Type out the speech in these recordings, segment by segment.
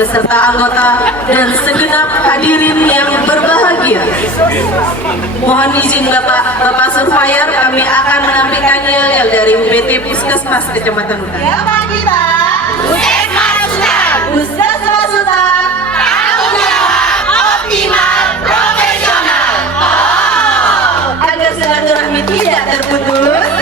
beserta anggota dan segenap hadirin yang berbahagia. Mohon izin Bapak Surveyor, kami akan menampilkannya dari UPT Puskesmas Kecamatan Hutan. Siapa kita? Puskesmas Hutan. Puskesmas Hutan. Tanggung jawab, optimal, profesional. Agar silaturahmi tidak terputus.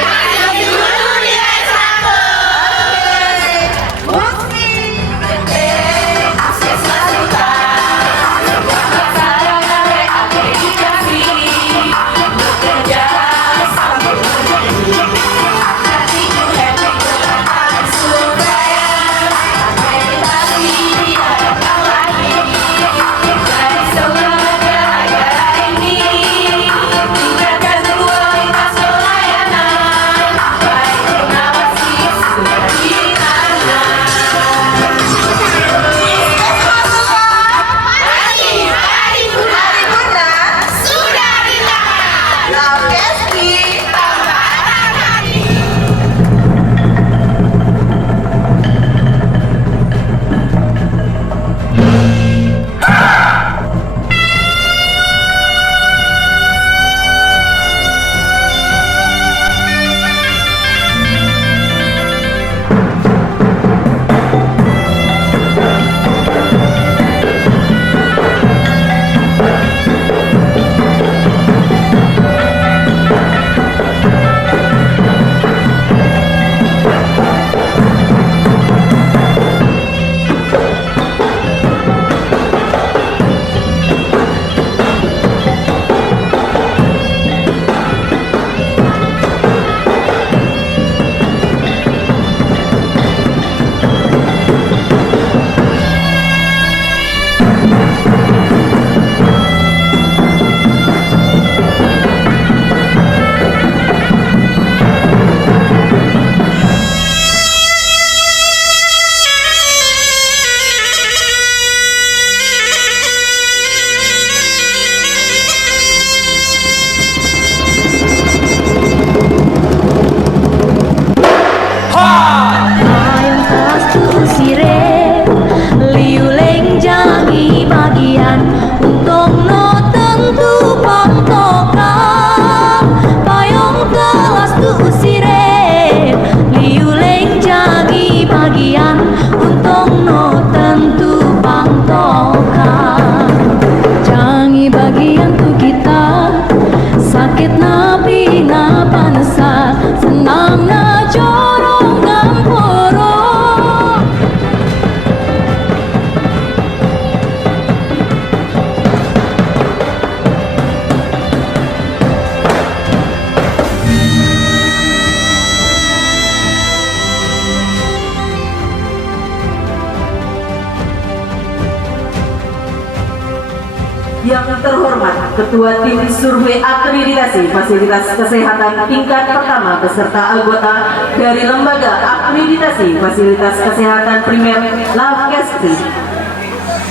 Yang terhormat Ketua Tim Survei Akreditasi Fasilitas Kesehatan tingkat pertama beserta anggota dari Lembaga Akreditasi Fasilitas Kesehatan Primer Lavkesri.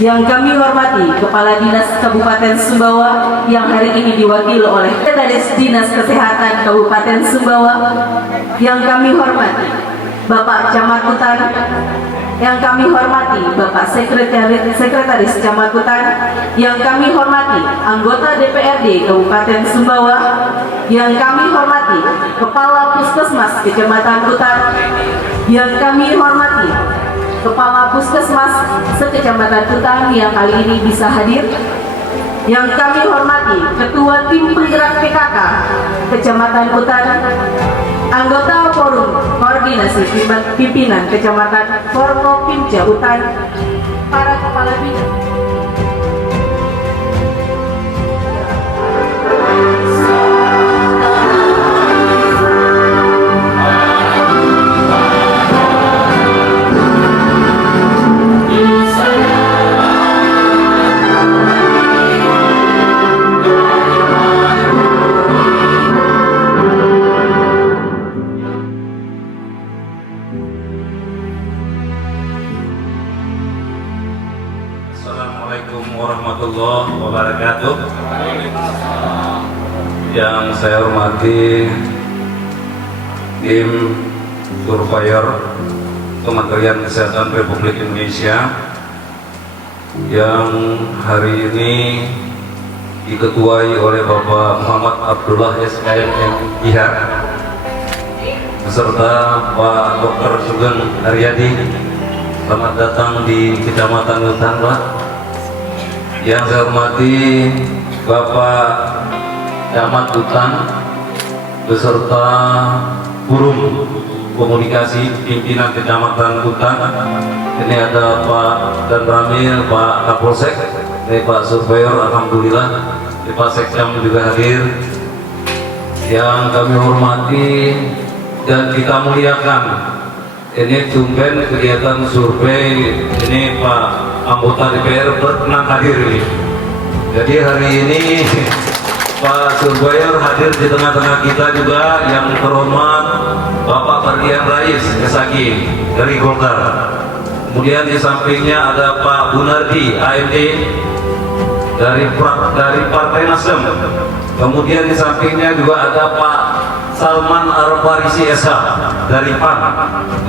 Yang kami hormati Kepala Dinas Kabupaten Sumbawa yang hari ini diwakili oleh Sekretaris Dinas Kesehatan Kabupaten Sumbawa. Yang kami hormati Bapak Camat Hutan. Yang kami hormati Bapak Sekretaris Camat Hutan, yang kami hormati anggota DPRD Kabupaten Sumbawa, yang kami hormati Kepala Puskesmas Kecamatan Hutan, yang kami hormati Kepala Puskesmas Sekecamatan Hutan yang kali ini bisa hadir, yang kami hormati Ketua Tim Penggerak PKK Kecamatan Hutan, anggota Forum Koordinasi Pimpinan Kecamatan Forkopimda Hutan, para kepala bidang. Assalamualaikum warahmatullahi wabarakatuh. Yang saya hormati tim Surveyor Kementerian Kesehatan Republik Indonesia, yang hari ini diketuai oleh Bapak Muhammad Abdullah SKM Jihad beserta Pak Dr. Sugeng Haryadi. Selamat datang di Kecamatan Hutan, Pak. Yang saya hormati Bapak Camat Hutan beserta Forum Komunikasi Pimpinan Kecamatan Hutan. Ini ada Pak Dan Ramil, Pak Kapolsek, ini Pak Surveyor, alhamdulillah, ini Pak Sekcam juga hadir. Yang kami hormati dan kita muliakan, ini tumben kegiatan survei ini Pak anggota DPR berkenan hadir ini. Jadi hari ini Pak Surveyor hadir di tengah-tengah kita juga, yang terhormat Bapak Fardian Rais SAG dari Golkar. Kemudian di sampingnya ada Pak Bunardi AMD dari Partai Nasdem. Kemudian di sampingnya juga ada Pak Salman Al-Farisi SH dari PAN.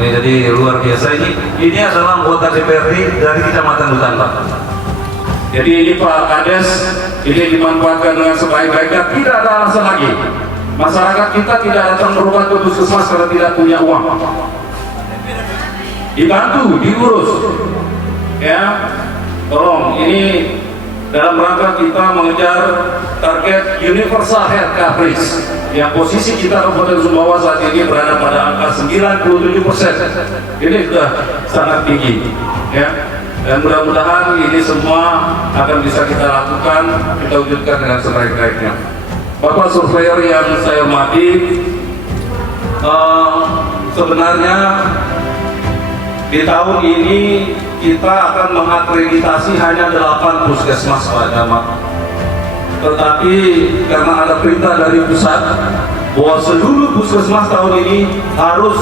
Ini jadi luar biasa ini. Ini adalah anggota DPRD dari Kecamatan Hutan, Pak. Jadi ini Pak Kades, ini dimanfaatkan dengan sebaik-baiknya. Tidak ada alasan lagi masyarakat kita tidak datang berobat ke puskesmas karena tidak punya uang. Dibantu, diurus, ya. Tolong, ini dalam rangka kita mengejar target universal health coverage, yang posisi kita Kabupaten Sumbawa saat ini berada pada angka 97%. Ini sudah sangat tinggi, ya. Dan mudah-mudahan ini semua akan bisa kita lakukan, kita wujudkan dengan sebaik-baiknya. Bapak Surveyor yang saya hormati, sebenarnya di tahun ini kita akan mengakreditasi hanya 8 puskesmas, Pak Camat. Tetapi karena ada perintah dari pusat bahwa seluruh puskesmas tahun ini harus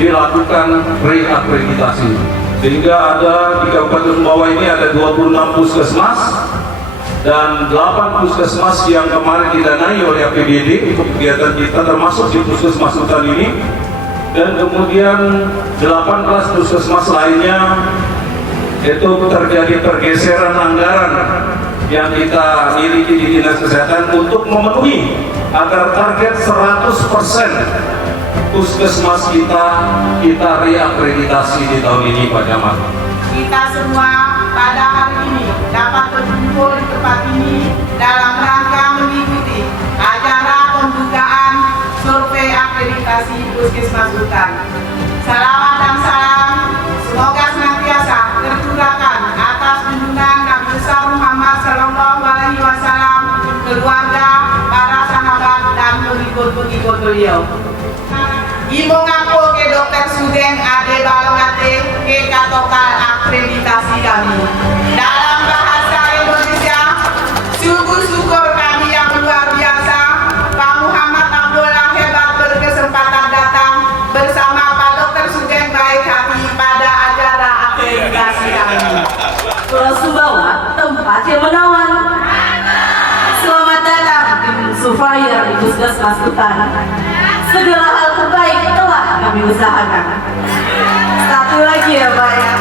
dilakukan reakreditasi, sehingga ada di Kabupaten Sumbawa ini ada 26 puskesmas dan 8 puskesmas yang kemarin didanai oleh APBD untuk kegiatan kita, termasuk di puskesmas Hutan ini. Dan kemudian 18 puskesmas lainnya itu terjadi pergeseran anggaran yang kita miliki di Dinas Kesehatan untuk memenuhi agar target 100% puskesmas kita reakreditasi di tahun ini, Pak Camat. Kita semua pada hari ini dapat berkumpul di tempat ini dalam rangka mengikuti acara pembukaan survei akreditasi Puskesmas Hutan. Salawat dan salam semoga senantiasa tercurahkan atas junjungan Nabi besar Muhammad SAW, keluarga, para sahabat dan pengikut-pengikut beliau. Ibu ngaku ke Dr. Sugeng Ade Balongate ke katokal akreditasi kami. Dalam bahasa Indonesia, sungguh syukur kami yang luar biasa, Pak Muhammad Abdullah hebat berkesempatan datang bersama Pak Dr. Sugeng baik hati pada acara akreditasi kami. Pulau Sumbawa, tempat yang menawan. Selamat datang tim surveyor di Puskesmas Hutan. Segala hal terbaik telah kami usahakan. Satu lagi ya Pak ya.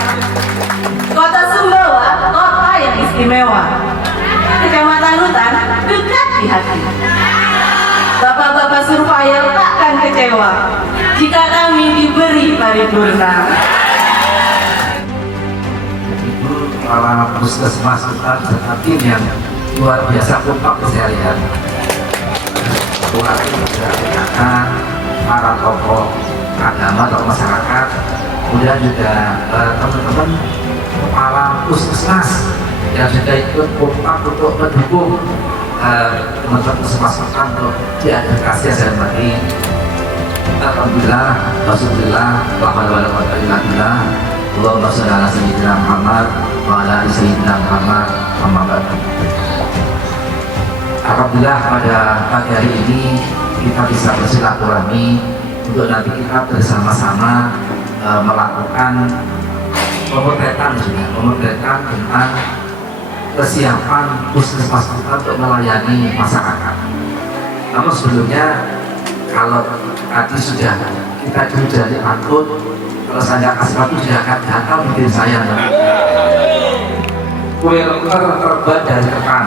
Kota Sumbawa, kota yang istimewa. Kecamatan Hutan, dekat di hati. Bapak-bapak surveyor takkan kecewa jika kami diberi paripurna. Kepala Puskesmas Hutan serta tim yang luar biasa kompak keseharian. Para tokoh agama atau masyarakat, kemudian juga teman-teman kepala puskesmas yang juga ikut kompak untuk mendukung teman-teman puskesmas Hutan untuk diadvokasi dan bagi. Alhamdulillah, Rasulullah, Alhamdulillah, Allahumma sholli ala sayyidina Muhammad wa ala ali sayyidina Muhammad. Alhamdulillah pada pagi hari ini kita bisa bersilaturahmi untuk nanti kita bersama-sama melakukan pemotretan tentang kesiapan puskesmas kita untuk melayani masyarakat. Namun sebelumnya, kalau tadi sudah kita sudah diangkut, kalau saya kasih waktu sudah akan datang mungkin saya. welker terbuat dari ketan.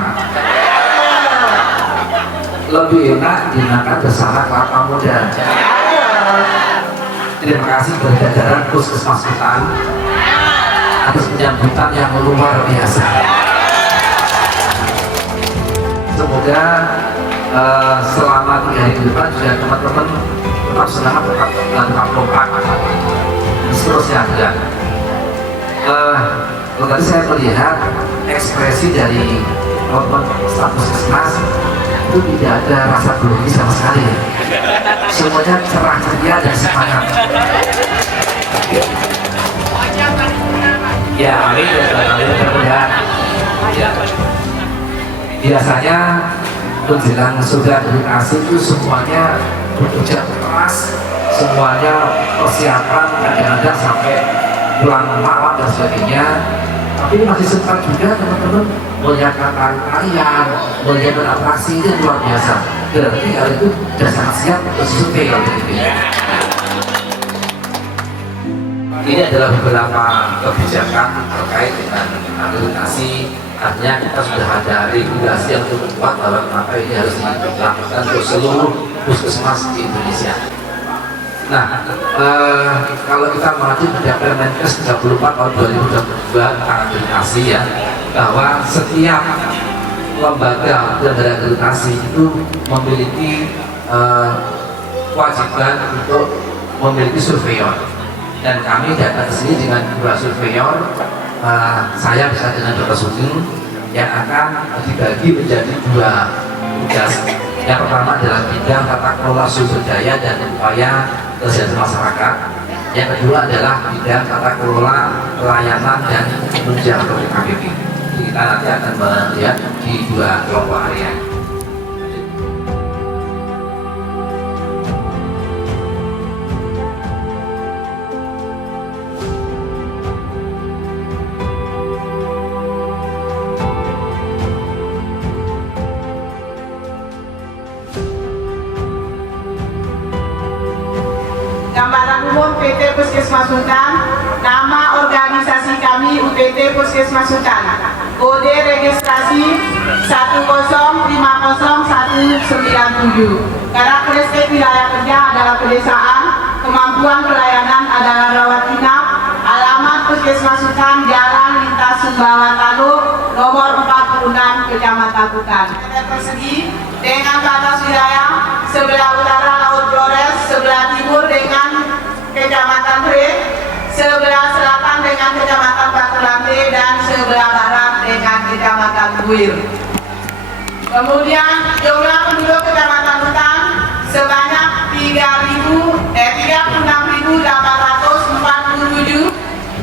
Lebih enak dimakan bersama kelapa muda. Terima kasih kepada jajaran Puskesmas Kutan atas penyambutan yang luar biasa. Semoga selama 3 hari ke depan juga teman-teman tetap semangat, tetap kompak, dan seterusnya juga. Kalau tadi saya melihat ekspresi dari teman-teman staf Puskesmas itu tidak ada rasa grogi sama sekali. Semuanya cerah ceria dan semangat. Ya, amin. Mudah-mudahan. Ya. Biasanya menjelang sudah edukasi itu semuanya bekerja keras, semuanya persiapan kadang-kadang sampai pulang malam dan sebagainya. Tapi masih sempat juga teman-teman melihat tarian, melihat atraksi itu luar biasa. Berarti hal itu sudah sangat siap untuk survei kalau begitu. Ini adalah beberapa kebijakan terkait dengan akreditasi. Artinya kita sudah ada regulasi yang cukup kuat bahwa kenapa ini harus dilakukan untuk seluruh puskesmas di Indonesia. Nah, kalau kita mengacu pada Permenkes 34 tahun 2022 tentang akreditasi ya, bahwa setiap lembaga akreditasi itu memiliki kewajiban untuk memiliki surveyor. Dan kami datang ke sini dengan 2 surveyor. Saya bersama dengan Dr. Sugeng yang akan dibagi menjadi 2 tugas. Yang pertama adalah bidang tata kelola sumber daya dan upaya kesejahteraan masyarakat. Yang kedua adalah bidang tata kelola pelayanan dan penunjang atau PKPP. Kita nanti akan melihat di 2 kelompok area. Gambaran umum PT Puskesmas Hutan, nama organisasi kami UPT Puskesmas Hutan, kode registrasi 1050197. Karakteristik wilayah kerja adalah pedesaan, kemampuan pelayanan adalah rawat inap, alamat Puskesmas Hutan, Jalan Lintas Sumbawa Taluk, nomor 46, Kecamatan Hutan. Meter persegi dengan batas wilayah sebelah utara Laut Flores, sebelah timur dengan Kecamatan Hre, sebelah selatan dengan Kecamatan Batu Lante, dan sebelah barat dengan Kecamatan Buir. Kemudian jumlah penduduk Kecamatan Hutan sebanyak 36.847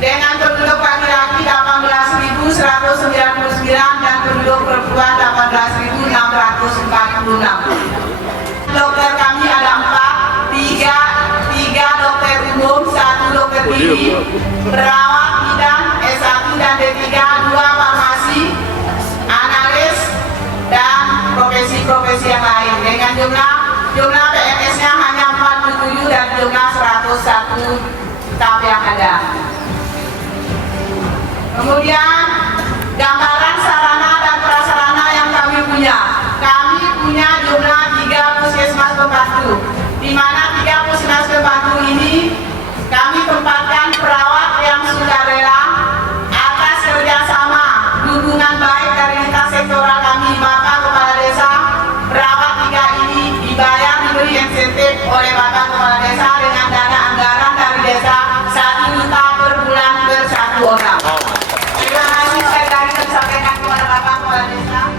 dengan penduduk laki-laki 18.199 dan penduduk perempuan 18.646. Dokter kami ada 4, 3 dokter umum, 1 dokter gigi, perawat bidan S1 dan D3, 2 farmasi, analis, dan profesi-profesi yang lain. Dengan jumlah PNS-nya hanya 47 dan jumlah 101 staf yang ada. Kemudian gambaran sarana dan prasarana yang kami punya. Kami punya jumlah 3 puskesmas pembantu, di mana 3 puskesmas pembantu ini kami tempatkan perawat yang sukarela atas kerjasama dukungan baik dari lintas sektoral kami. Bapak Kepala Desa, perawat 3 ini dibayar diberi insentif oleh Bapak Kepala Desa dengan dana anggaran dari desa 1 juta per bulan per 1 orang. Terima kasih sekali lagi kami sampaikan kepada Bapak Kepala Desa.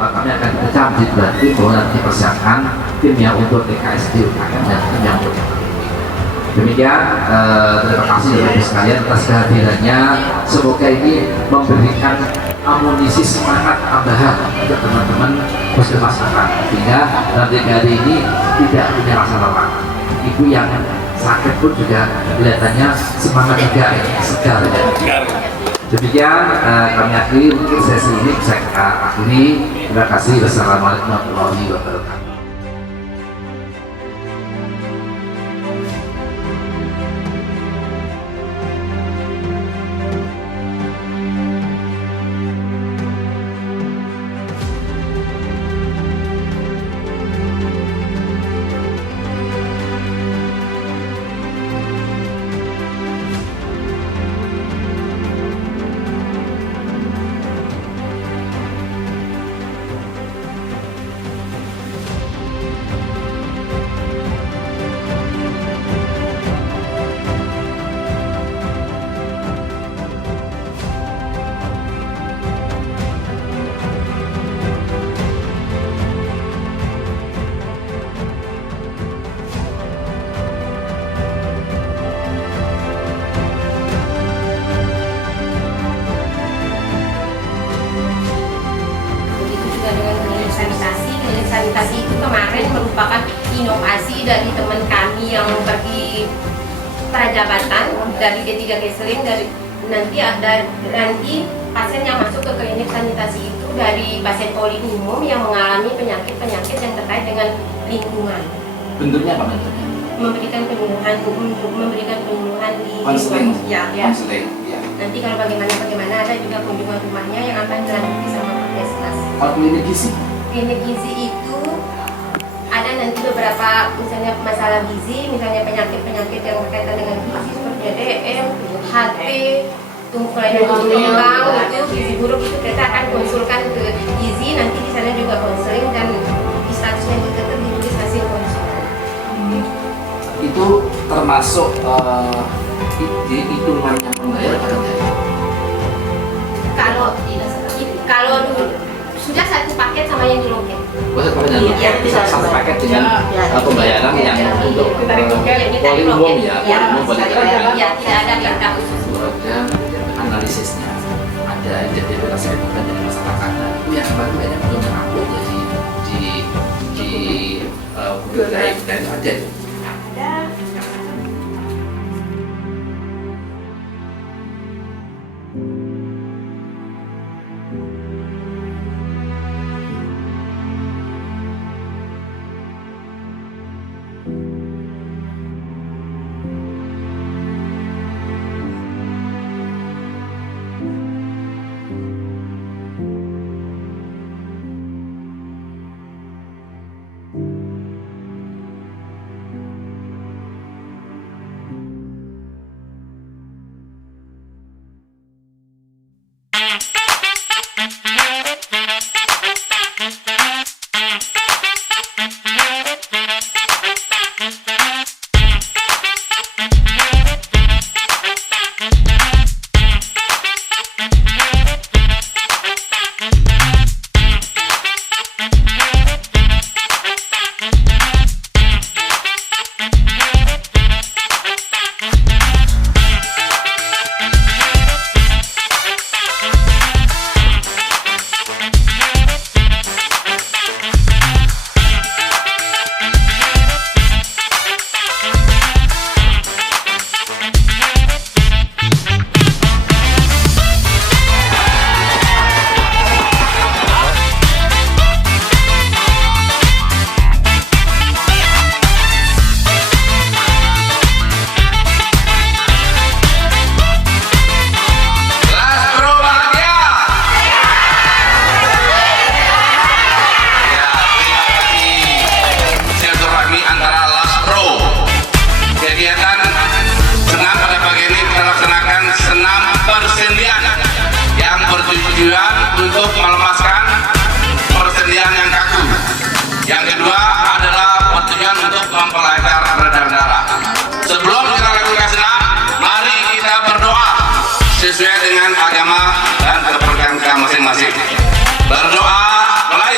Kami akan berjanji berarti bahwa nanti persiapkan tim yang untuk TKSD UKM dan tim yang untuk demikian. Terima kasih Bapak sekalian atas kehadirannya. Semoga ini memberikan amunisi semangat tambahan untuk teman-teman puskesmas sehingga nanti hari ini tidak punya rasa lelah. Ibu yang sakit pun juga kelihatannya semangat juga, segar ya. Demikian kami akhiri mungkin sesi ini bisa kita akhiri. Terima kasih. Wassalamualaikum warahmatullahi wabarakatuh. sanitasi itu kemarin merupakan inovasi dari teman kami yang pergi prajabatan dari D3 Gesling. Dari nanti pasien yang masuk ke klinik sanitasi itu dari pasien poli umum yang mengalami penyakit-penyakit yang terkait dengan lingkungan. Bentuknya apa bentuknya? Memberikan penyuluhan di Konseling. ya. Konseling. Ya. Nanti kalau bagaimana ada juga kunjungan rumahnya yang akan dilanjuti sama Puskesmas. Kalau klinik gizi? Klinik gizi itu ada nanti beberapa misalnya masalah gizi, misalnya penyakit-penyakit yang berkaitan dengan gizi seperti DM, HT, kelainan tulang itu gizi buruk itu kita akan konsulkan ke gizi, nanti di sana juga konseling dan di statusnya juga tertulis hasil konsul. Itu termasuk hitungannya pembayar atau tidak? Kalau dulu sudah satu paket sama yang di loket. Satu paket dengan pembayaran yang untuk poli umum ya, boleh Ya, tidak ada perda khusus. ada analisisnya, ada identifikasi bukan dari masyarakat. Nah, itu yang baru banyak belum terupload di budaya itu ada. sesuai dengan agama dan kepercayaan kita masing-masing. Berdoa mulai.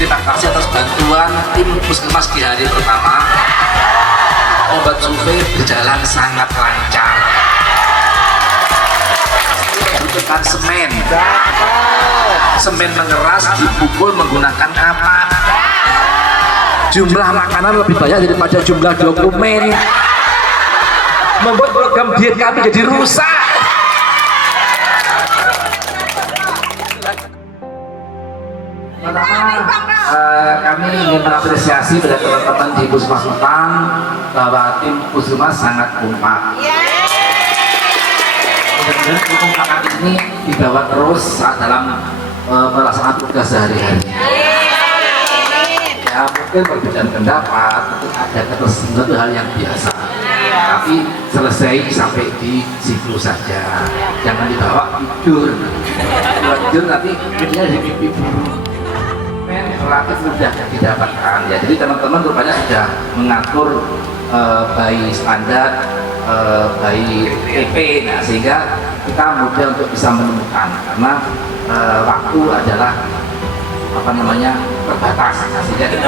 Terima kasih atas bantuan tim Puskesmas di hari pertama. Obat survei berjalan sangat lancar. Butuhkan semen. Semen mengeras dipukul menggunakan apa? Jumlah makanan lebih banyak daripada jumlah dokumen. Membuat program diet kami jadi rusak. Kami ingin mengapresiasi pada teman-teman di Puskesmas Hutan bahwa tim Puskesmas sangat kompak. Mudah-mudahan kekompakan ini dibawa terus saat dalam melaksanakan tugas sehari-hari. Ya, mungkin perbedaan pendapat ada ketersinggungan itu hal yang biasa, tapi selesai sampai di situ saja, jangan dibawa tidur. Kalau tidur nanti dia jadi mimpi buruk. Relatif mudah didapatkan ya, jadi teman-teman rupanya sudah mengatur by standar, by TP, nah sehingga kita mudah untuk bisa menemukan karena waktu adalah apa namanya terbatas, sehingga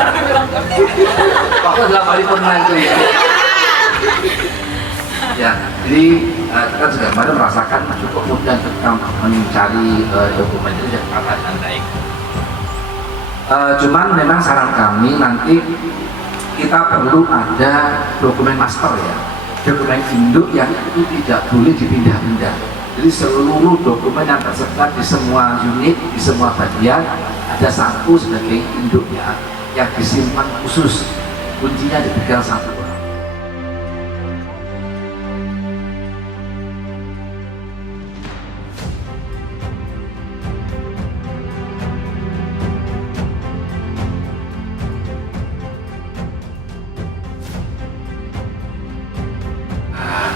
waktu adalah paripurna itu ya. Ya, jadi kita juga kemarin merasakan cukup mudah ketika mencari dokumen itu dengan baik. Cuman memang saran kami nanti kita perlu ada dokumen master ya, dokumen induk yang itu tidak boleh dipindah-pindah. Jadi seluruh dokumen yang tersebar di semua unit, di semua bagian ada satu sebagai induknya yang disimpan khusus, kuncinya dipegang satu orang.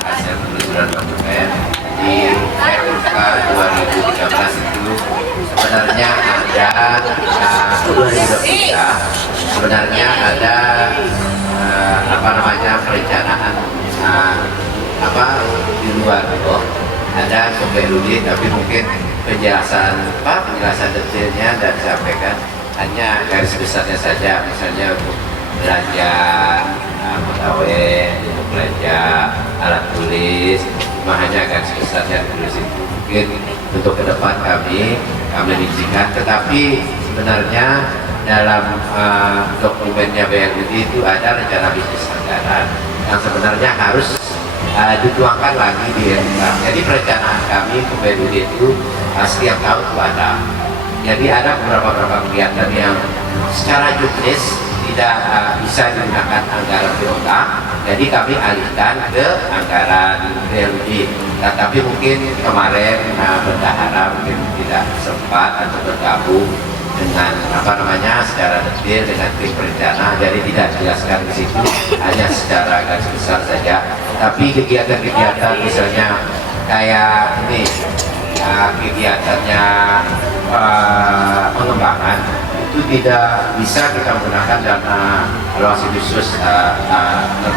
Hasil penelusuran dokumen di RUK 2013 itu sebenarnya ada 2023 sebenarnya ada perencanaan di luar itu ada Koperudi, tapi mungkin penjelasan detailnya dan disampaikan hanya garis besarnya saja, misalnya untuk belanja pegawai, untuk belanja alat tulis, cuma hanya garis besarnya tulis itu. Mungkin untuk ke depan kami rincikan, tetapi sebenarnya dalam dokumennya BLUD itu ada rencana bisnis anggaran yang sebenarnya harus dituangkan lagi di RUK. Jadi perencanaan kami ke BLUD itu setiap tahun itu ada. Jadi ada beberapa kegiatan yang secara juknis tidak bisa digunakan anggaran BOK, jadi kami alihkan ke anggaran BLUD. Nah, tapi mungkin kemarin bendahara mungkin tidak sempat atau bergabung dengan secara detail dengan tim perencana, jadi tidak dijelaskan di situ, hanya secara garis besar saja. Tapi kegiatan-kegiatan misalnya kayak ini kegiatannya pengembangan itu tidak bisa kita menggunakan dana alokasi khusus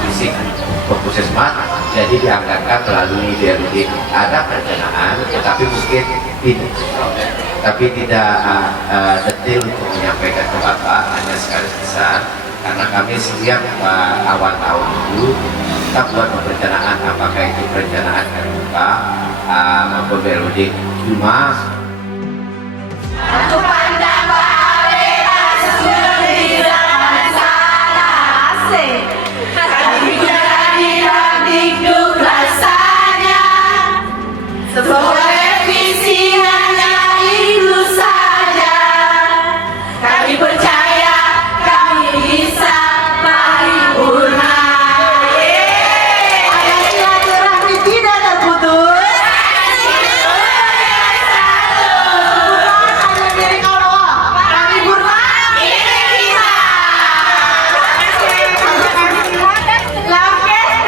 fisik untuk Puskesmas, jadi dianggarkan melalui BLUD. Ada perencanaan, tetapi mungkin tidak detail untuk menyampaikan ke Bapak, hanya segaris besar. Karena kami setiap awal tahun itu kita buat perencanaan, apakah itu perencanaan RUK maupun BLUD. Cuma Sebuah revisi hanya itu saja. Kami percaya kami bisa paripurna. Ada silaturahmi tidak terputus. Hanya milik Allah. Paripurna ini bisa. Lakesti.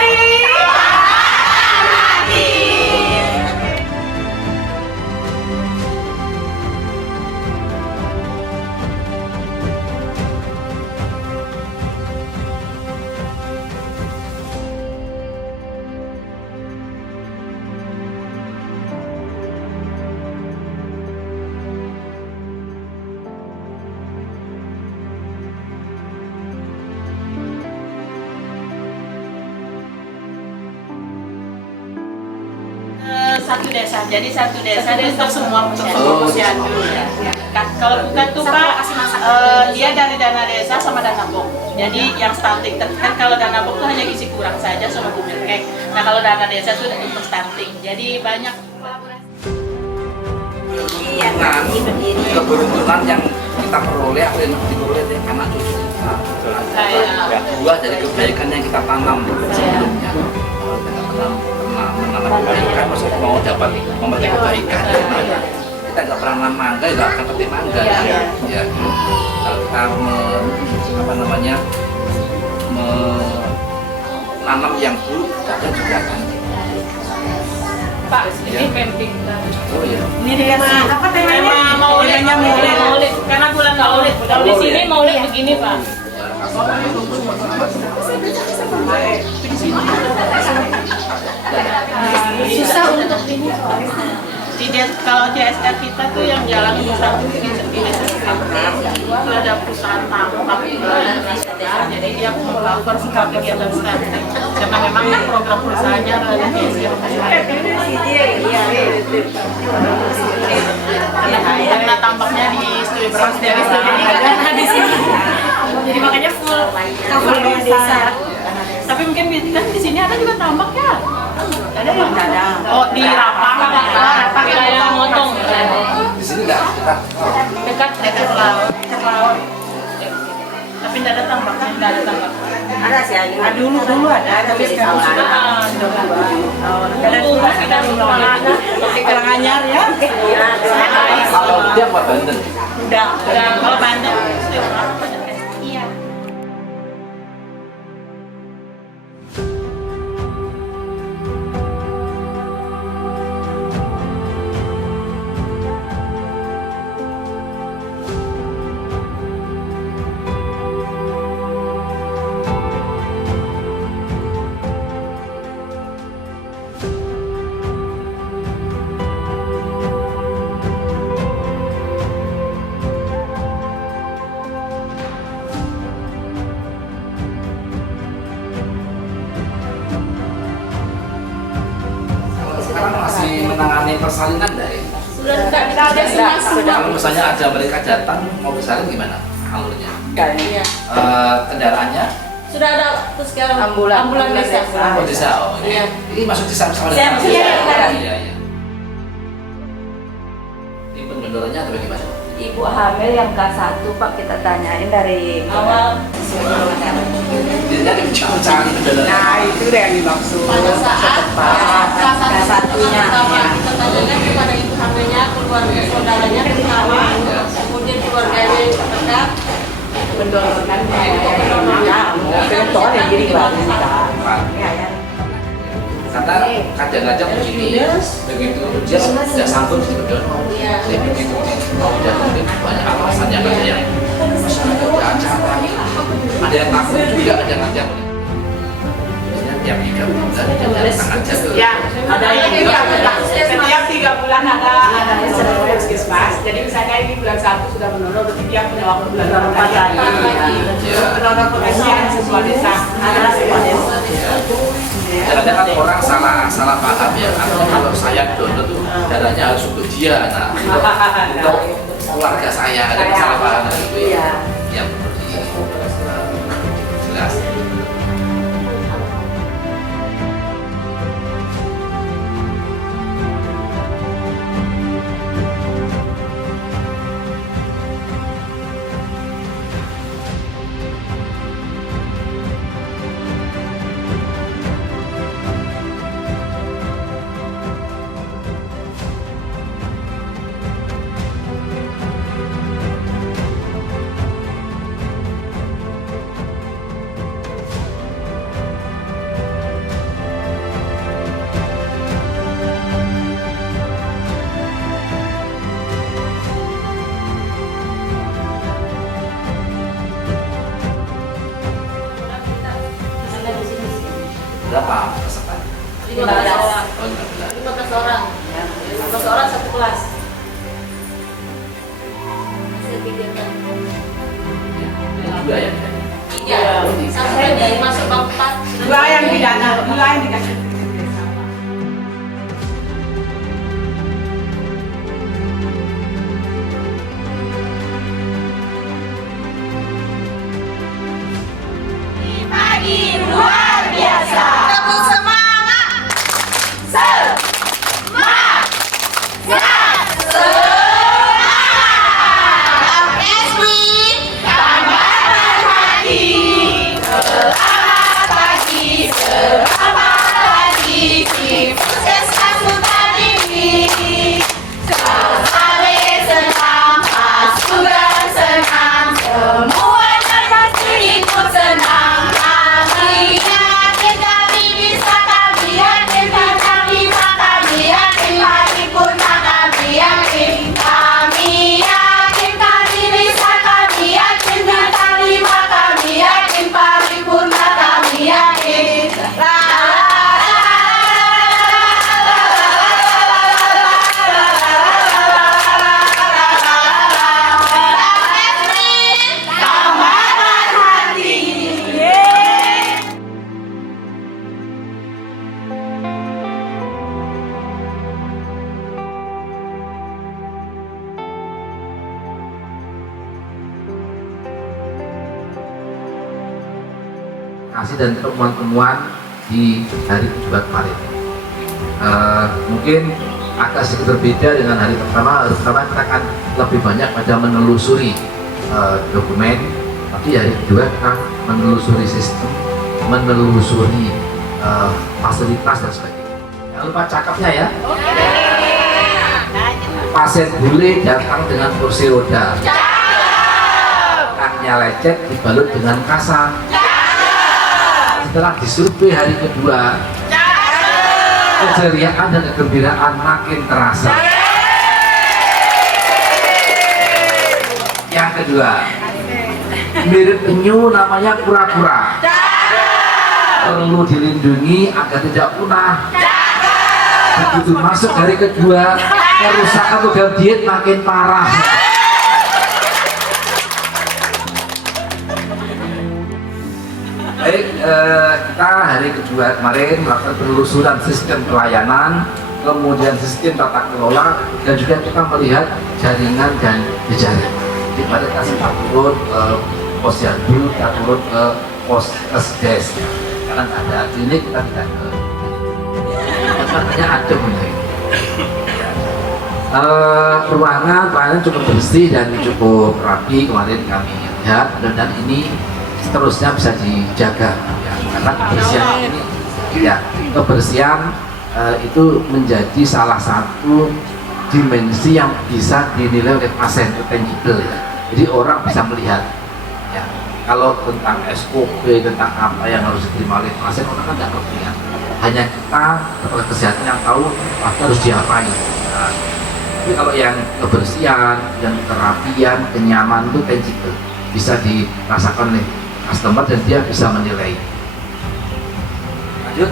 Satu desa, jadi satu desa dan untuk semua posyandu. Kalau bukan tuh Pak, dia dari dana desa sama dana BOK. Jadi yang stunting, kan kalau dana BOK tuh hanya gizi kurang saja sama Bumirkek. Nah kalau dana desa itu untuk stunting, jadi banyak kolaborasi. Keberuntungan yang kita peroleh atau yang diperoleh dari anak cucu kita adalah buah dari kebaikan yang kita tanam sebelumnya. Kita menanam kebaikan, maksudnya mau dapat memetik kebaikan. Kita nggak pernah mangga, nggak akan petik mangga. Ya, kalau kita cara menanam yang buruk kadang juga kan. Pak, ini pending. Oh iya. Ini dia apa temanya? Maulid. Karena bulan Maulid. Kalau di sini Maulid begini, Pak. Susah untuk ini. Kalau CSR kita tuh yang jalan di satu di desa sekitar itu ada perusahaan tambang, jadi dia cover semua kegiatan stunting. Karena memang program perusahaannya ada di karena tambaknya di Stuyberang dari di sini, jadi makanya full cover desa. Tapi mungkin kan di sini ada juga tambak ya? Ada yang ada. Oh di Rapang wilayah Motong. Di sini nggak dekat laut. Tapi tidak ada tambaknya, tidak ada tambak. Ada sih, Dulu ada, tapi sekarang sudah ada. Di Karanganyar ya. Kalau dia apa Banten? Udah. Kalau Banten iya. Sekarang masih menangani persalinan dari. Sudah ada semua. Kalau misalnya ada mereka datang mau bersalin gimana alurnya? Iya. Kendaraannya? Sudah ada terus sekarang ambulan desa. Oh desa, oh ini. Iya. Ini masuk desa sama Iya, dengan iya. Iya. Ini pendonornya atau bagaimana? Ibu hamil yang K1 Pak, kita tanyain dari Awal Jadi cari pendonornya. Nah, itu yang dimaksud. pada saat K1-nya. kita tanyakan kepada ibu hamilnya, keluarga saudaranya pertama, kemudian keluarganya yang terdekat, mendonorkan penonton yang jadi Karena kadang-kadang begini, begitu dia sudah sanggup jadi pendonor, jadi begitu mau udah mungkin banyak alasannya, ada yang masyarakat ada acara, ada yang takut juga, ada yang ngajak. Tiap 3 bulan dia datang aja ke. Ya, ada yang setiap 3 bulan ada puskesmas. Jadi misalnya ini bulan 1 sudah menonor, berarti dia punya waktu bulan 4 lagi. Penonor potensial sebuah desa adalah sebuah desa. Kadang-kadang kan orang salah paham ya, artinya kalau saya donor tuh darahnya harus untuk dia, nah untuk keluarga saya ada salah paham itu ya, yang perlu jelas. Berapa pesertanya? 15 orang. Oh, 15. 15 orang. 15 orang satu kelas. Hasil kegiatan. Juga ya? 3. Sampai dari masuk bab 4. 2 yang didana, 2 yang dikasih. Pagi luar biasa. Tepuk semangat. Semangat. Semangat. Eswin, tambahkan hati. Selamat pagi. Selamat kasih dan temuan-temuan di hari kedua kemarin. Mungkin agak sedikit berbeda dengan hari pertama. Hari pertama kita akan lebih banyak pada menelusuri dokumen, tapi hari kedua kita menelusuri sistem, menelusuri fasilitas dan sebagainya. Jangan lupa cakapnya ya. Pasien bule datang dengan kursi roda, kakinya lecet dibalut dengan kasa. Setelah disurvei hari kedua, keceriaan dan kegembiraan makin terasa. Yang kedua, mirip penyu namanya kura-kura, perlu dilindungi agar tidak punah. Begitu masuk hari kedua, kerusakan program diet makin parah. Baik, kita hari kedua kemarin melakukan penelusuran sistem pelayanan, kemudian sistem tata kelola, dan juga kita melihat jaringan dan jejaring. Di mana kita sempat turun ke posyandu, kita turun ke poskesdes, karena ada klinik kita tidak ke. Makanya ada benar. Ruangan pelayanan cukup bersih dan cukup rapi kemarin kami lihat, dan ini seterusnya bisa dijaga ya, karena kebersihan ini ya, kebersihan itu menjadi salah satu dimensi yang bisa dinilai oleh pasien, itu tangible ya. Jadi orang bisa melihat ya, kalau tentang SOP, tentang apa yang harus diterima oleh pasien, orang kan tidak ngerti ya. Hanya kita kepala kesehatan yang tahu apa harus diapain. Nah, tapi kalau yang kebersihan, yang kerapian, kenyamanan itu tangible, bisa dirasakan oleh customer dan dia bisa menilai. Lanjut,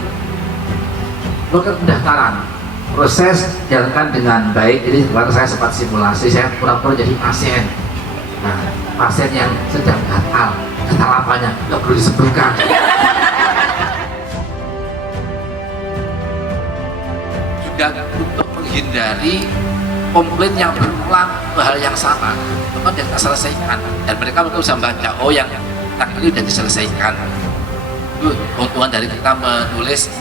loket pendaftaran, proses jalankan dengan baik. Jadi kemarin saya sempat simulasi, saya pura-pura jadi pasien. Nah, pasien yang sedang gatal apanya nggak perlu disebutkan. Juga untuk menghindari komplain yang berulang ke hal yang sama, teman yang kita selesaikan, dan mereka bisa membaca, oh yang ini sudah diselesaikan. Itu keuntungan dari kita menulis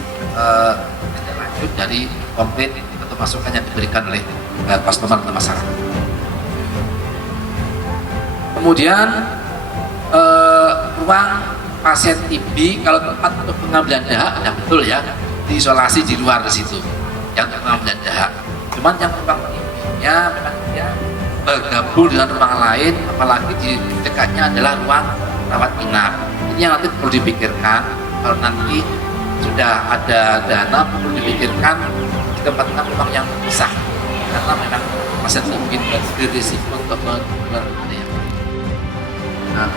lanjut dari komplain atau masukan yang diberikan oleh customer atau masyarakat. Kemudian ruang pasien TB, kalau tempat untuk pengambilan dahak ada betul ya, diisolasi di luar di situ yang pengambilan dahak. Cuman yang ruang TB-nya memang dia bergabung dengan ruang lain, apalagi di dekatnya adalah ruang rawat inap. Ini yang nanti perlu dipikirkan, kalau nanti sudah ada dana perlu dipikirkan ditempatkan ruang yang besar, karena memang pasien mungkin berisiko untuk menular. Nah,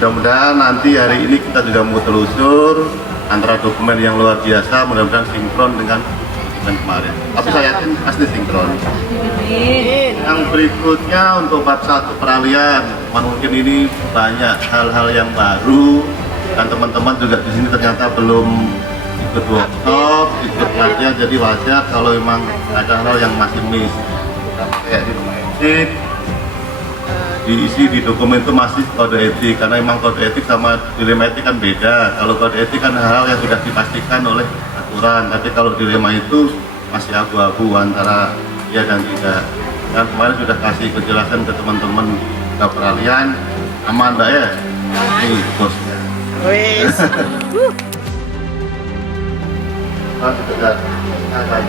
mudah-mudahan nanti hari ini kita sudah mau telusur antara dokumen yang luar biasa, mudah-mudahan sinkron dengan dokumen kemarin. Tapi saya yakin pasti sinkron. Yang berikutnya untuk bab 1 peralihan, mungkin ini banyak hal-hal yang baru dan teman-teman juga di sini ternyata belum ikut workshop, ikut pelatihan, jadi wajar kalau memang ada hal yang masih miss. Kayak di rumah etik, diisi di dokumen itu masih kode etik, karena memang kode etik sama dilema etik kan beda. Kalau kode etik kan hal yang sudah dipastikan oleh aturan, tapi kalau dilema itu masih abu-abu antara iya dan tidak. Dan kemarin sudah kasih penjelasan ke teman-teman ke peralihan, aman Mbak ya? Ini bosnya. Nah, kita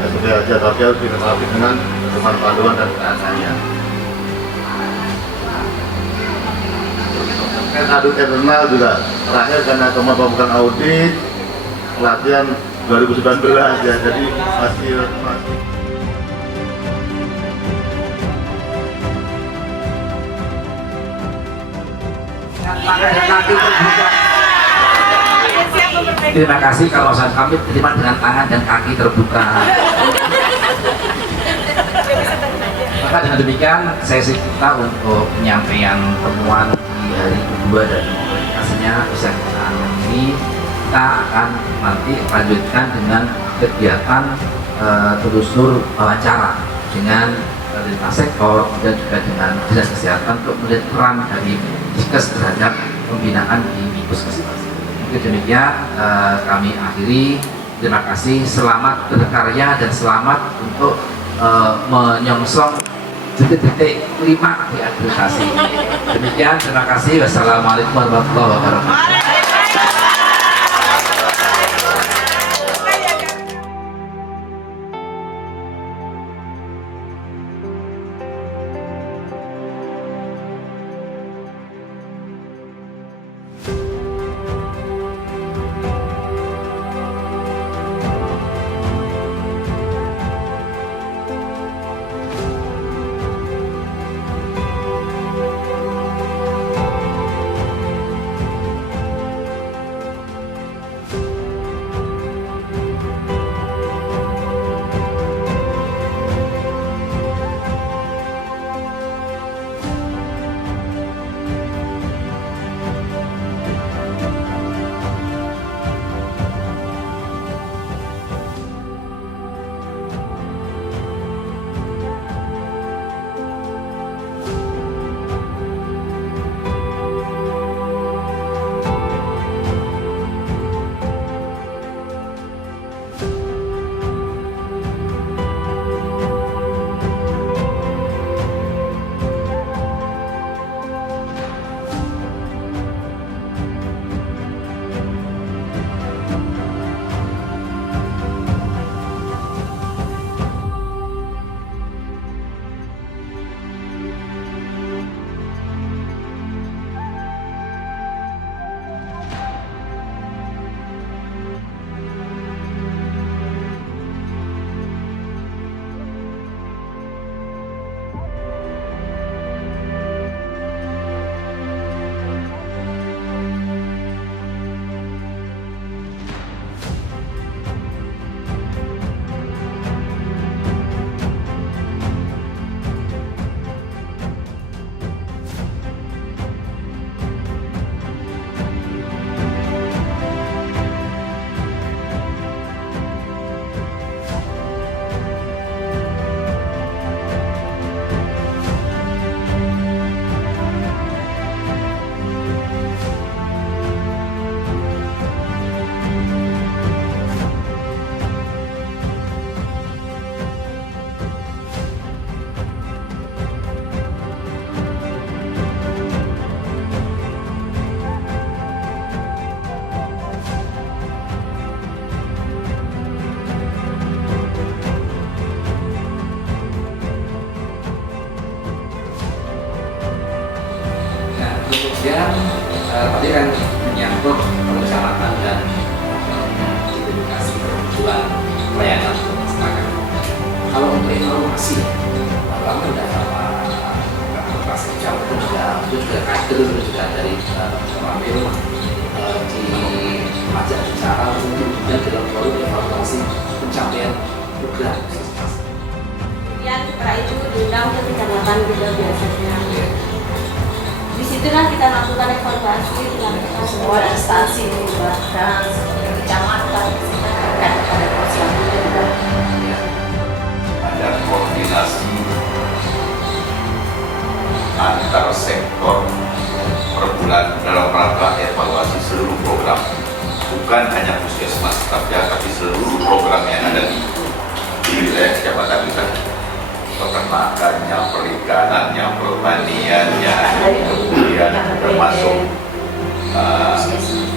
sudah aja, tapi harus dilengkapi dengan teman panduan dan keadaannya. Audit internal juga terakhir karena teman bukan audit pelatihan 2019 ya, jadi masih terima kasih kalau kami terima dengan tangan dan kaki terbuka. Maka dengan demikian sesi kita untuk penyampaian temuan di hari kedua dan komunikasinya bisa kita akhiri. Kita akan nanti lanjutkan dengan kegiatan telusur wawancara dengan lintas sektor dan juga dengan dinas kesehatan untuk melihat peran dari Dinkes terhadap pembinaan di puskesmas. Demikian kami akhiri. Terima kasih, selamat berkarya dan selamat untuk menyongsong detik-detik 5 di akreditasi. Demikian, terima kasih. Wassalamualaikum warahmatullahi wabarakatuh. Kemudian tadi kan menyangkut perencanaan dan edukasi bertujuan pelayanan untuk masyarakat. Kalau untuk informasi, lama sudah sama Pak Sekjam itu juga kader juga dari Ramil di ajak bicara untuk juga dalam forum evaluasi pencapaian program. Kemudian setelah itu diundang ke kecamatan juga biasanya. Disitulah kita lakukan evaluasi dengan semua instansi bahkan kecamatan terkait pada posyandu juga. Ada koordinasi antar sektor per bulan dalam rangka evaluasi seluruh program, bukan hanya puskesmas saja, tapi seluruh program yang ada di wilayah kecamatan kita. Peternakannya, perikanannya, pertaniannya, kemudian termasuk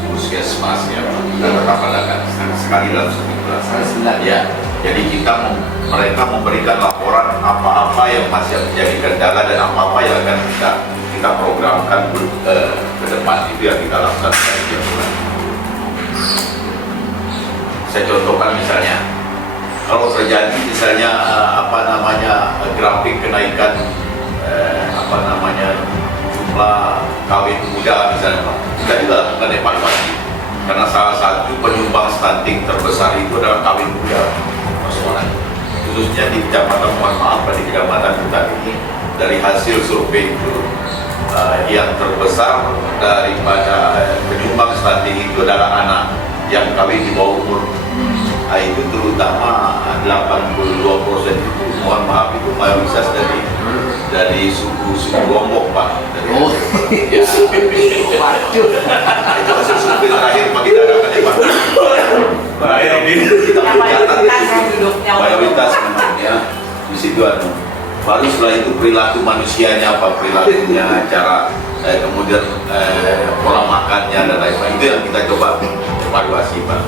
puskesmasnya, kita tetap adakan sekali dalam seminggu. Ya, jadi mereka memberikan laporan apa-apa yang masih menjadi kendala dan apa-apa yang akan kita programkan ke depan, itu yang kita lakukan setiap bulan. Saya contohkan misalnya, kalau terjadi misalnya grafik kenaikan jumlah kawin muda misalnya, kita juga lakukan evaluasi karena salah satu penyumbang stunting terbesar itu adalah kawin muda persoalan, khususnya di kecamatan, di kecamatan kita ini. Dari hasil survei itu yang terbesar daripada penyumbang stunting itu adalah anak yang kawin di bawah umur. Itu terutama 82% itu, mohon maaf, itu mayoritas dari dari suku Lombok Pak. Dari Oh, ya. waduh. Itu hasil survei terakhir Pak kita adakan ya Pak. Bahaya ini kita mencatat mayoritas memangnya di situ anu. Baru setelah itu perilaku manusianya apa perilakunya, cara kemudian pola makannya dan lain-lain itu yang kita coba evaluasi Pak.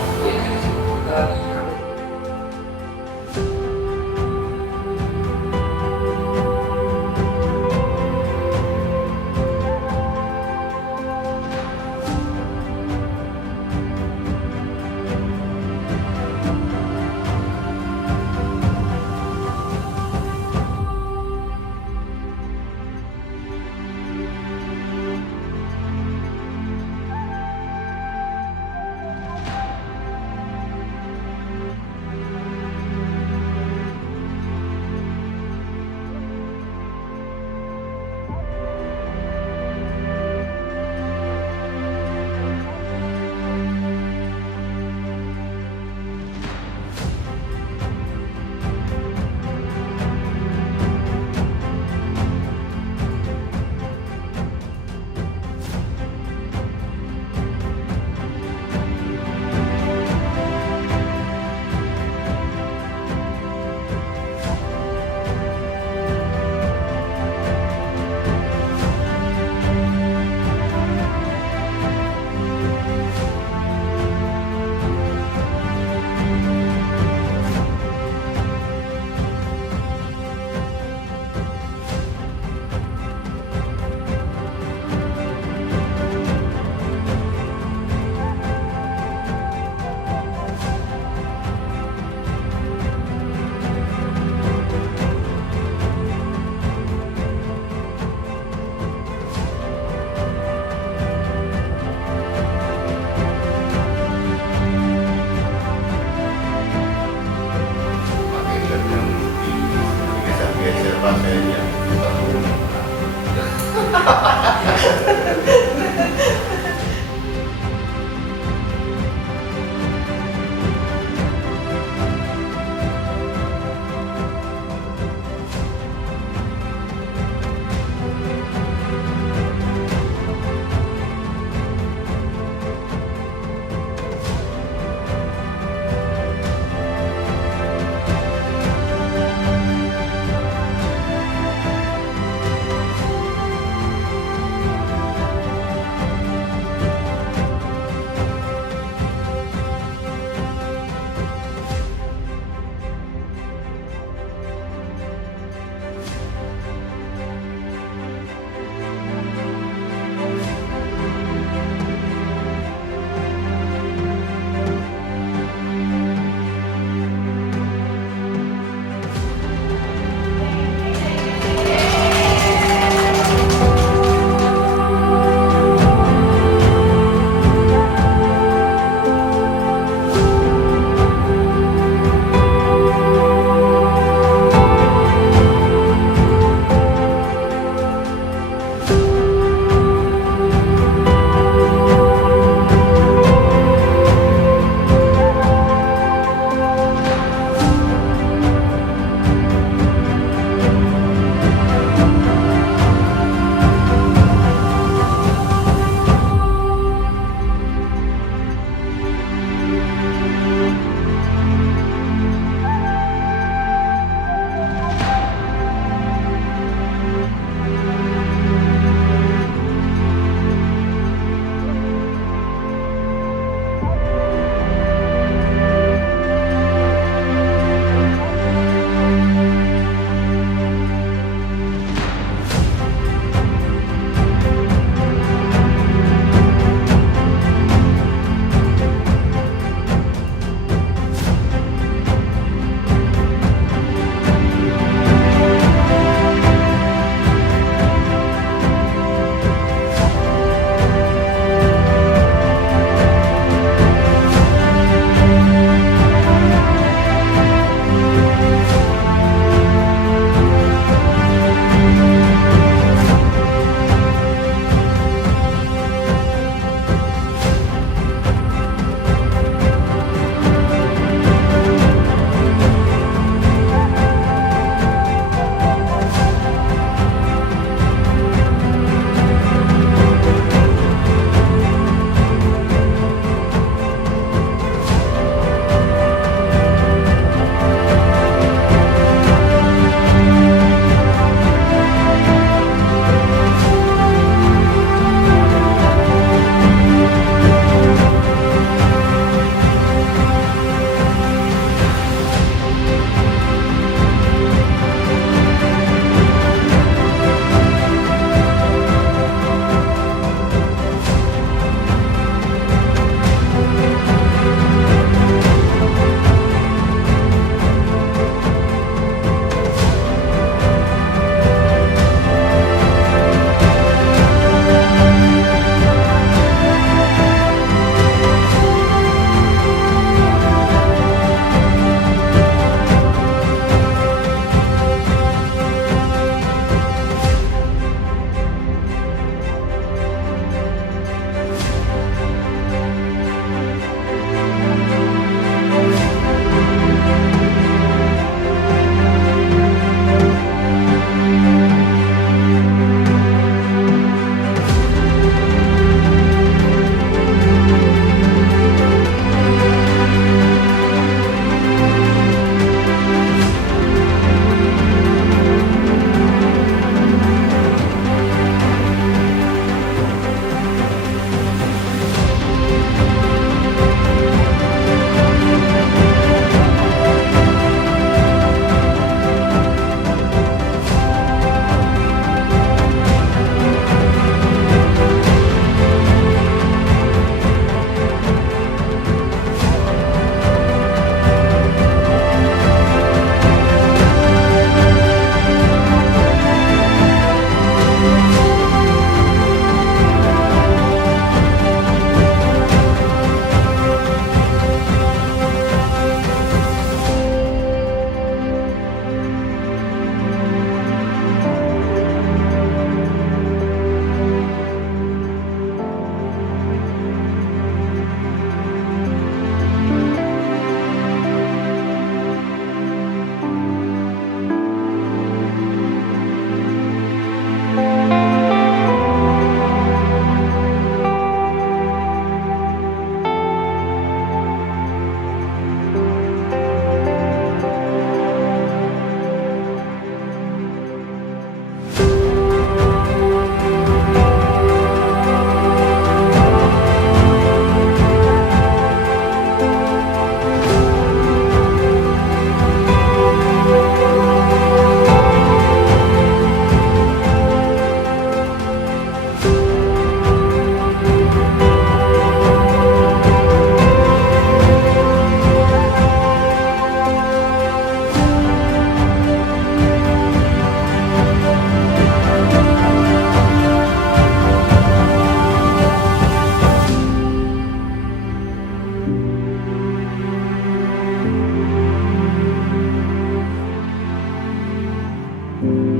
Thank